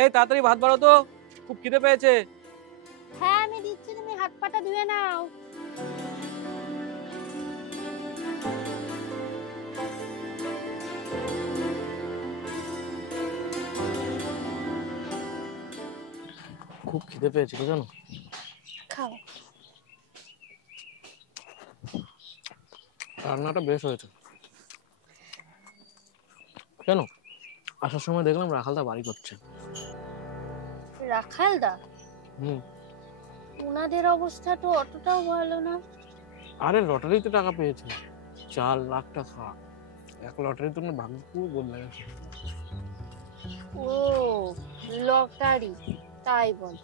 এই তাড়াতাড়ি ভাত বাড়ো তো, খুব খিদে পেয়েছে। হ্যাঁ আমি দিচ্ছি, তুমি হাত পাটা ধুয়ে নাও। খুব খিদে পেয়েছে জানো। খাও। রান্নাটা বেশ হয়েছে। কেন আসার সময় দেখলাম রাখালদা বাড়ি করছে। রাখালদা? হুম। ওনাদের অবস্থা তো অতটাও ভালো না। আরে লটারিতে টাকা পেয়েছে 4 লাখ টাকা। এক লটারি তো ভাগ্য পুরো বদলে গেছে। ও লটারি, তাই বল।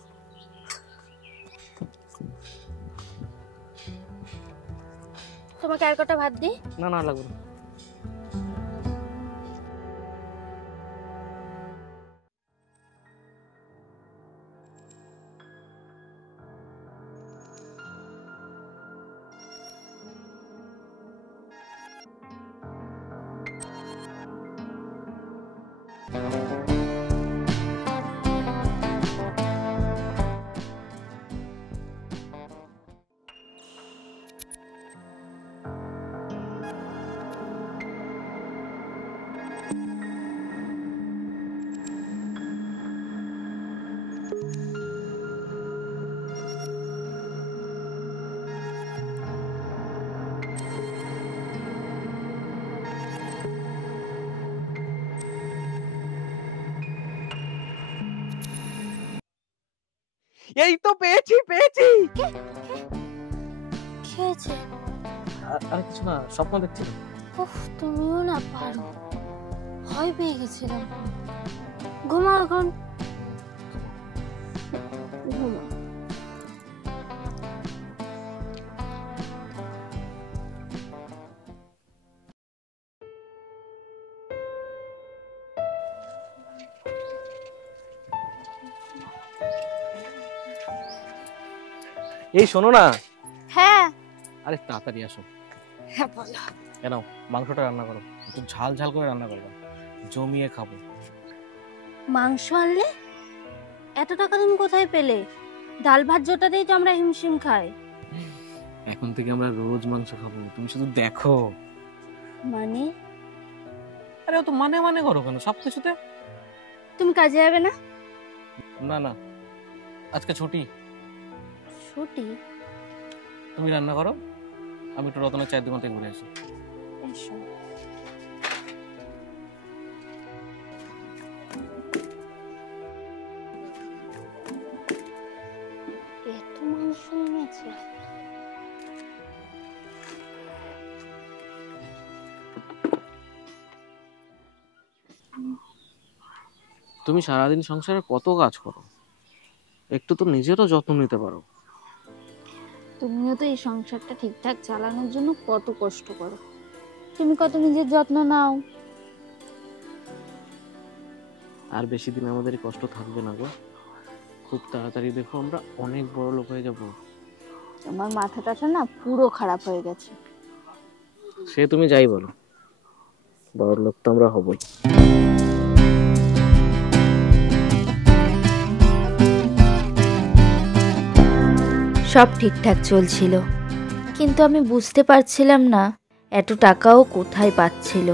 তোমাকে আর কটা ভাত দিই? না না লাগবে না। এই তো পেয়েছি পেয়েছি। খেয়েছে? আরে কিছু না, স্বপ্ন দেখছি। উফ, তুমিও না পারো, ভয় পেয়ে গেছিলাম। ঘুমাও এখন, ঘুমাও। এই শোনো না। হ্যাঁ। আরে তাড়াতাড়ি আসো। হ্যাঁ বলো। কেন মাংসটা রান্না করো, একটু ঝাল ঝাল করে রান্না করবো, জমিয়ে খাবো। মাংস আনলে? এত টাকা তুমি কোথায় পেলে? ডাল ভাত জোটাতেই তো আমরা হিমশিম খাই। এখন থেকে আমরা রোজ মাংস খাবো, তুমি শুধু দেখো। মানে? আরে ও তো মানে মানে করো কেন সব কিছুতে? তুমি কাজে যাবে না? না না, আজকে ছুটি। ছুটি? তুমি রান্না করো, আমি একটু রতনের চায়ের দোকান থেকে ঘুরে আসি। এসো। এত মাংস এনেছে। তুমি সারাদিন সংসারে কত কাজ করো, একটু তো নিজেরও যত্ন নিতে পারো। তুমিও তো এই সংসারটা ঠিকঠাক চালানোর জন্য কত কষ্ট করো, তুমি কত নিজের যত্ন নাও। আর বেশি দিন আমাদের এই কষ্ট থাকবে না গো, খুব তাড়াতাড়ি দেখো আমরা অনেক বড় লোক হয়ে যাব। তোমার মাথাটা না পুরো খারাপ হয়ে গেছে। সে তুমি যাই বলো, বড় লোক তো আমরা হবই। সব ঠিকঠাক চলছিল, কিন্তু আমি বুঝতে পারছিলাম না এত টাকাও কোথায় পাচ্ছিল।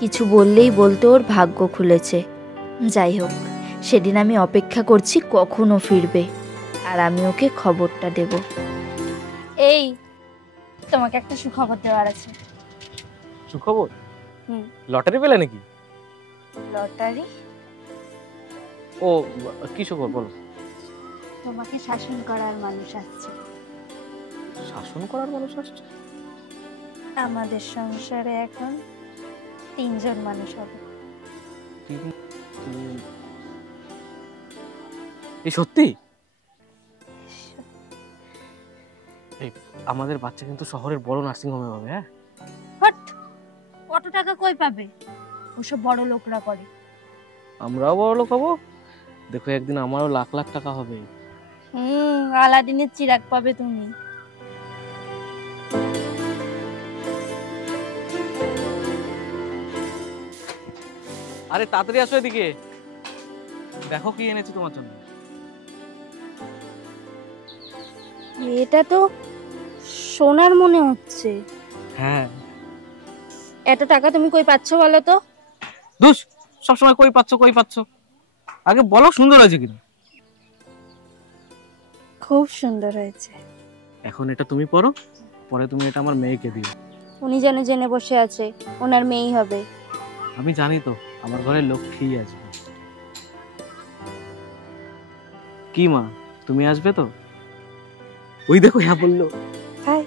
কিছু বললেই বলতো ওর ভাগ্য খুলেছে। যাই হোক, সেদিন আমি অপেক্ষা করছি কখনো ফিরবে, আর আমি ওকে খবরটা দেব। এই তোমাকে একটা সুখবর দেওয়ার আছে। সুখবর? লটারি পেলে নাকি? লটারি? ও কি সুখবর বলো। তোমাকে শাসন করার মানুষ আসছে। শাসন করার মানুষ আসছে? আমাদের সংসারে এখন 3 জন মানুষ হবে। এই সত্যি? এই আমাদের বাচ্চা কিন্তু শহরের বড় নার্সিং হোমে পাবে। হ্যাঁ, হট, কত টাকা কই পাবে? ওসব বড় লোকরা করে। আমরাও বড় লোক হবো, দেখো একদিন আমারও লাখ লাখ টাকা হবে। আলাদিনের চিরাগ পাবে তুমি। আরে তাড়াতাড়ি আসো এদিকে। দেখো কি এনেছি তোমার জন্য। এটা তো সোনার মনে হচ্ছে। হ্যাঁ। এত টাকা তুমি কই পাচ্ছ বলো তো? দুস, সবসময় কই পাচ্ছ, আগে বলো সুন্দর হয়েছে কিনা। খুব সুন্দর হয়েছে। এখন এটা তুমি পরো, পরে তুমি এটা আমার মেয়েকে দিও। উনি যেন জেনে বসে আছে ওনার মেয়েই হবে। আমি জানি তো আমার ঘরে লক্ষ্মী আসবে। কি মা, তুমি আসবে তো? ওই দেখো হ্যাঁ বললো। হ্যাঁ।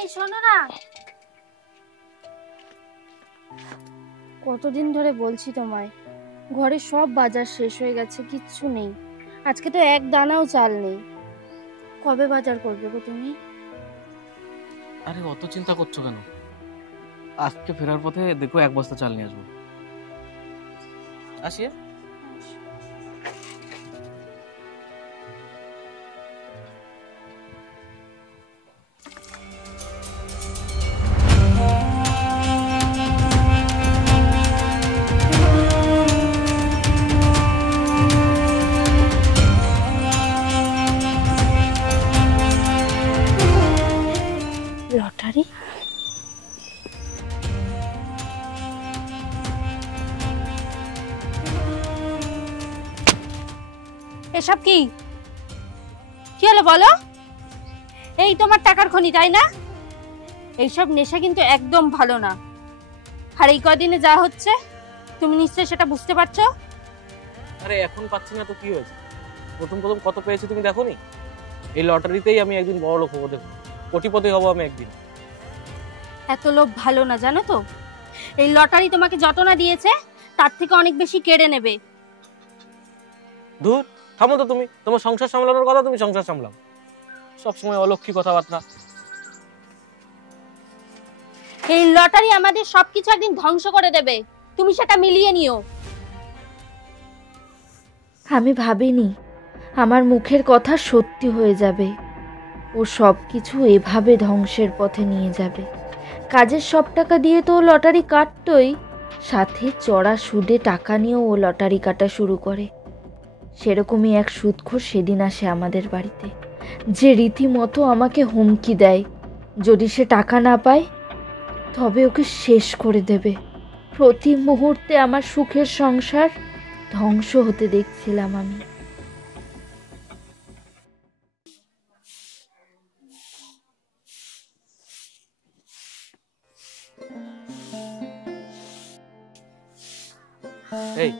এই শোনো না, কতদিন ধরে বলছি তোমায়, ঘরে সব বাজার শেষ হয়ে গেছে, কিচ্ছু নেই। আজকে তো এক দানাও চাল নেই। কবে বাজার করবে গো তুমি? আরে অত চিন্তা করছো কেন? আজকে ফেরার পথে দেখো 1 বস্তা চাল নিয়ে আসবো। আসি। লটারি? এসব কি কি হলো বলো? এই তোমার টাকার খনি তাই না? এইসব নেশা কিন্তু একদম ভালো না। আর এই কদিনে যা হচ্ছে তুমি নিশ্চয়ই সেটা বুঝতে পারছো। আরে এখন পাচ্ছি না তো কি হয়েছে? প্রথম কত পেয়েছি তুমি দেখোনি? এই লটারিতেই আমি একদিন বড় লোক হবো, দেখো কোটিপতি হবো আমি একদিন। এত লোভ ভালো না জানো তো। এই লটারি তোমাকে যত না দিয়েছে তার থেকে অনেক বেশি কেড়ে নেবে। দূর, থামো তো তুমি। তোমার সংসার সামলানোর কথা, তুমি সংসার সামলাও, সবসময় অলক্ষী কথাবার্তা। এই লটারি আমাদের সবকিছু একদিন ধ্বংস করে দেবে, তুমি সেটা মিলিয়ে নিও। আমি ভাবিনি আমার মুখের কথা সত্যি হয়ে যাবে। ও সবকিছু এভাবে ধ্বংসের পথে নিয়ে যাবে। কাজের সব টাকা দিয়ে তো ও লটারি কাটতই, সাথে চড়া সুদে টাকা নিয়েও ও লটারি কাটা শুরু করে। সেরকমই এক সুদখোর সেদিন আসে আমাদের বাড়িতে, যে রীতিমতো আমাকে হুমকি দেয় যদি সে টাকা না পায় তবে ওকে শেষ করে দেবে। প্রতি মুহূর্তে আমার সুখের সংসার ধ্বংস হতে দেখছিলাম আমি। এই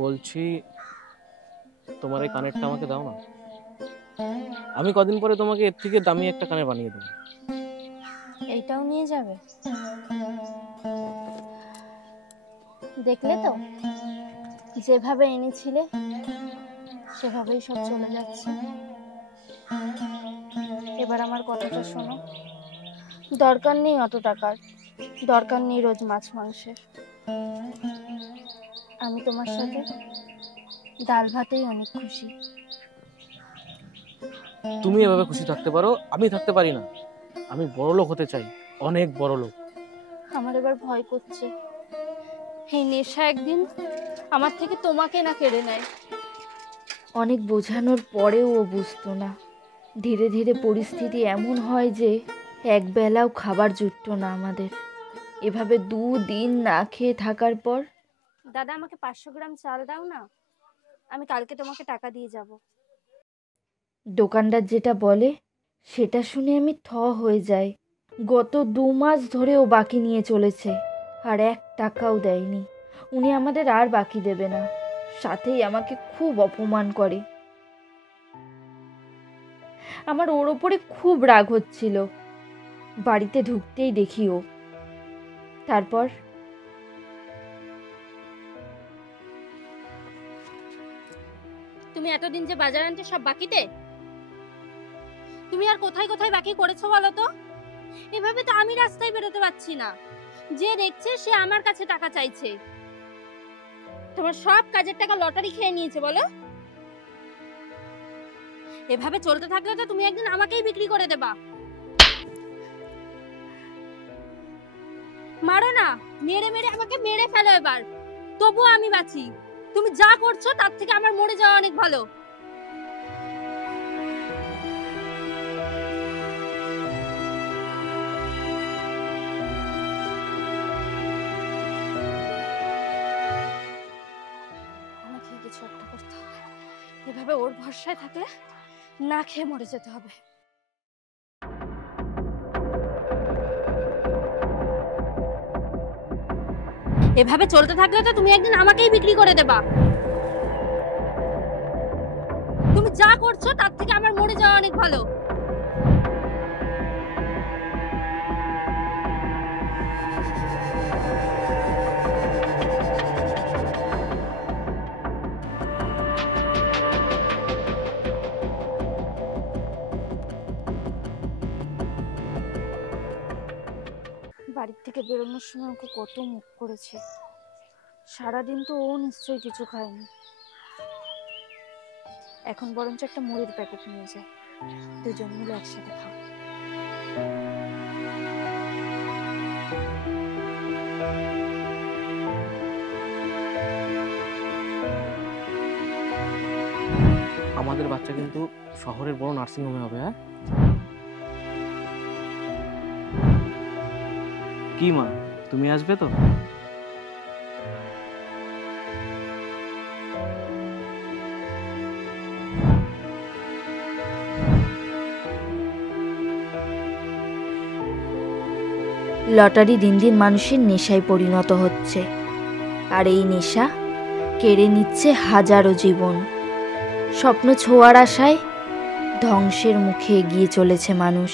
বলছি, তোমার এই কানেরটা আমাকে দাও না। আমি কদিন পরে তোমাকে এর থেকে দামি একটা কানের বানিয়ে দেবো। এইটাও নিয়ে যাবে? দেখলে তো যেভাবে এনেছিলে সেভাবেই সব চলে যাচ্ছে। এবার আমার কথাটা শোনো, দরকার নেই অত টাকার, দরকার নেই রোজ মাছ মাংসের। আমি তোমার সাথে ডাল ভাতেই অনেক খুশি। তুমি এভাবে খুশি থাকতে পারো, আমি থাকতে পারি না। আমি বড় লোক হতে চাই, অনেক বড় লোক। আমার এবার ভয় করছে এই নেশা একদিন আমার থেকে তোমাকে না কেড়ে নেয়। অনেক বোঝানোর পরেও ও বুঝতো না। ধীরে ধীরে পরিস্থিতি এমন হয় যে একবেলাও খাবার জুটতো না আমাদের। এভাবে 2 দিন না খেয়ে থাকার পর, দাদা আমাকে 500 গ্রাম চাল দাও না, আমি কালকে তোমাকে টাকা দিয়ে যাব। দোকানদার যেটা বলে সেটা শুনে আমি থ হয়ে যাই। গত 2 মাস ধরে ও বাকি নিয়ে চলেছে আর 1 টাকাও দেয়নি। উনি আমাদের আর বাকি দেবে না, সাথেই আমাকে খুব অপমান করে। আমার ওর ওপরে খুব রাগ হচ্ছিল। বাড়িতে ঢুকতেই দেখি ও। তারপর তুমি এতদিন যে বাজার আনতে সব বাকিতে, তুমি আর কোথায় কোথায় বাকি করেছো বলো তো? এভাবে তো আমি রাস্তায় বেরোতে পারছি না। যে দেখছে সে আমার কাছে টাকা চাইছে। তোমার সব কাজের টাকা লটারি খেয়ে নিয়েছে বলো। এভাবে চলতে থাকলে তো তুমি একদিন আমাকেই বিক্রি করে দেবা। মারো না, মেরে মেরে আমাকে মেরে ফেলো এবার, তবুও আমি বাঁচি। তুমি যা করছো তার থেকে আমার মরে যাওয়া অনেক ভালো। আমাকে কিছু একটা করতে হবে, এভাবে ওর ভরসায় থাকলে না খেয়ে মরে যেতে হবে। এভাবে চলতে থাকলে তো তুমি একদিন আমাকেই বিক্রি করে দেবা। তুমি যা করছো তার থেকে আমার মরে যাওয়া অনেক ভালো। বাড়ির থেকে বেরোনোর সময় ওকে কত মুখ করেছে, সারাদিন তো ও নিশ্চয়ই কিছু খায়নি। এখন বরঞ্চ একটা মুড়ির প্যাকেট নিয়ে যায়, দুজন মিলে একসাথে খাবো। আমাদের বাচ্চা কিন্তু শহরের বড় নার্সিং হোমে হবে। হ্যাঁ কি মা, তুমি আসবে তো? লটারি দিন দিন মানুষের নেশায় পরিণত হচ্ছে, আর এই নেশা কেড়ে নিচ্ছে হাজারো জীবন। স্বপ্ন ছোঁয়ার আশায় ধ্বংসের মুখে এগিয়ে চলেছে মানুষ।